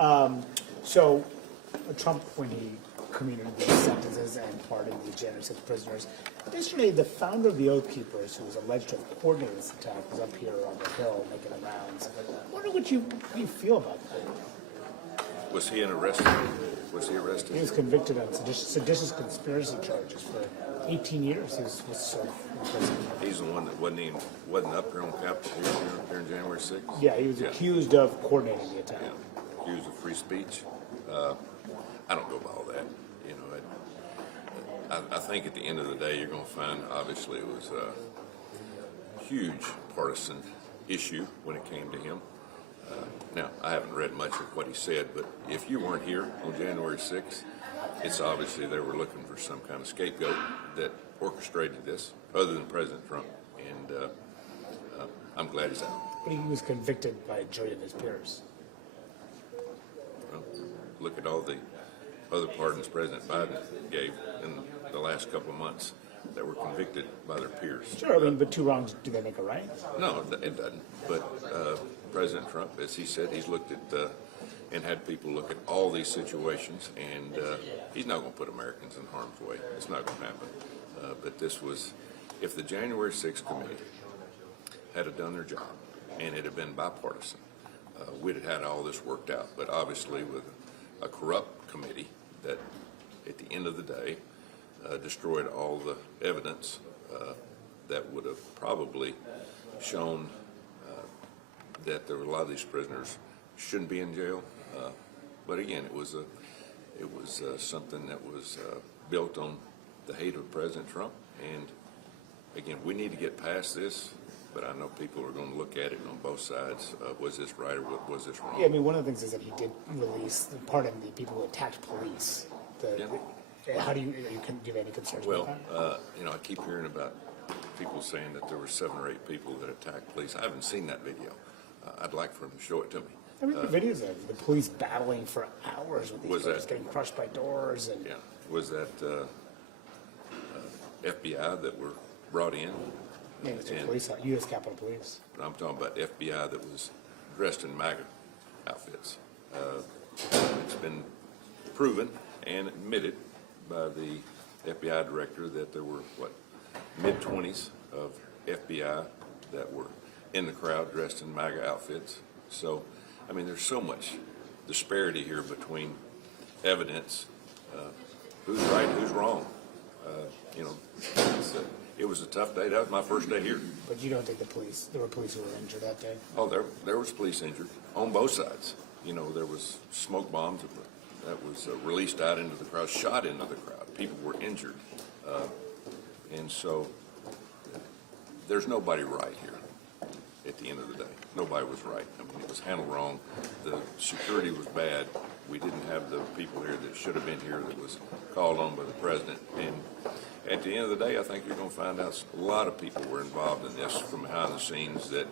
So Trump, when he commuted these sentences and pardoned the January 6 prisoners, yesterday the founder of the Oath Keepers, who was alleged to have coordinated this attack, was up here on the Hill making the rounds. I wonder what you feel about that. Was he arrested? Was he arrested? He was convicted on seditious conspiracy charges for 18 years. He was served in prison. He's the one that wasn't up here on Capitol Hill during January 6th? Yeah, he was accused of coordinating the attack. Yeah. Accused of free speech. I don't go by all that. You know, I think at the end of the day, you're going to find, obviously, it was a huge partisan issue when it came to him. Now, I haven't read much of what he said, but if you weren't here on January 6th, it's obviously they were looking for some kind of scapegoat that orchestrated this, other than President Trump. And I'm glad he's out. But he was convicted by a jury of his peers. Well, look at all the other pardons President Biden gave in the last couple of months that were convicted by their peers. Sure, I mean, but two wrongs, do they make a right? No, it doesn't. But President Trump, as he said, he's looked at and had people look at all these situations, and he's not going to put Americans in harm's way. It's not going to happen. But this was, if the January 6th committee had done their job and it had been bipartisan, we'd have had all this worked out. But obviously with a corrupt committee that at the end of the day destroyed all the evidence that would have probably shown that there were a lot of these prisoners shouldn't be in jail. But again, it was something that was built on the hate of President Trump. And again, we need to get past this. But I know people are going to look at it on both sides. Was this right or was this wrong? Yeah, I mean, one of the things is that he did release, pardon the people who attacked police. How do you have any concerns about that? You know, I keep hearing about people saying that there were 7 or 8 people that attacked police. I haven't seen that video. I'd like for him to show it to me. I mean, the videos of the police battling for hours with these guys, getting crushed by doors. And yeah, was that FBI that were brought in? Yeah, it's police, U.S. Capitol Police. But I'm talking about FBI that was dressed in MAGA outfits. It's been proven and admitted by the FBI director that there were, mid-20s of FBI that were in the crowd dressed in MAGA outfits. So, I mean, there's so much disparity here between evidence, who's right, who's wrong. You know, it was a tough day. That was my first day here. But you don't think there were police who were injured that day? Oh, there was police injured on both sides. You know, there was smoke bombs that was released out into the crowd, shot into the crowd. People were injured. And so there's nobody right here at the end of the day. Nobody was right. I mean, it was handled wrong. The security was bad. We didn't have the people here that should have been here that was called on by the president. And at the end of the day, I think you're going to find out a lot of people were involved in this from behind the scenes that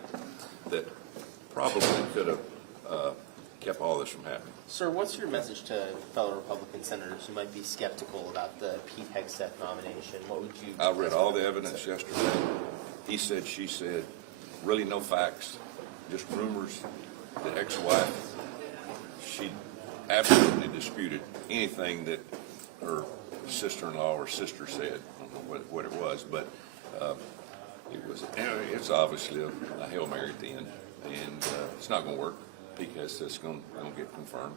probably could have kept all this from happening. Sir, what's your message to fellow Republican senators who might be skeptical about the Pete Hegseth nomination? What would you? I read all the evidence yesterday. He said, she said, really no facts, just rumors. The ex-wife, she absolutely disputed anything that her sister-in-law or sister said. I don't know what it was, but it's obviously a Hail Mary at the end, and it's not going to work because it's going to get confirmed.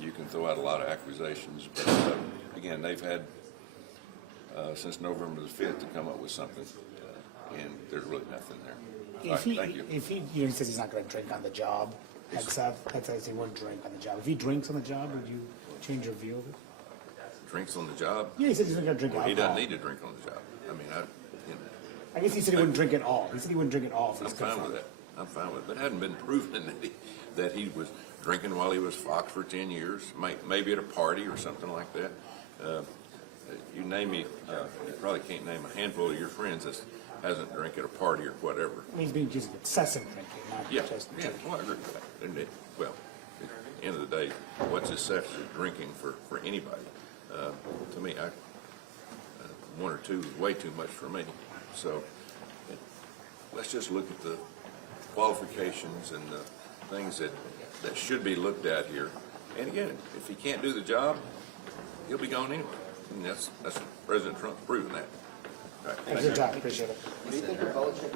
You can throw out a lot of accusations, but again, they've had since November the 5th to come up with something, and there's really nothing there. Thank you. If he says he's not going to drink on the job, Hegseth says he wouldn't drink on the job. If he drinks on the job, would you change your view of it? Drinks on the job? Yeah, he said he's not going to drink alcohol. He doesn't need to drink on the job. I mean, I guess he said he wouldn't drink at all. He said he wouldn't drink at all. I'm fine with that. I'm fine with it. But it hadn't been proven that he was drinking while he was Fox for 10 years, maybe at a party or something like that. You name me, you probably can't name a handful of your friends that hasn't drank at a party or whatever. I mean, he's being accused of excessive drinking, not just drinking. Well, I agree with that. And well, at the end of the day, what's excessive drinking for anybody? To me, one or two is way too much for me. So let's just look at the qualifications and the things that should be looked at here. And again, if he can't do the job, he'll be gone anyway. And that's President Trump proving that. All right, Thanks for your time, appreciate it. What do you think of Belichick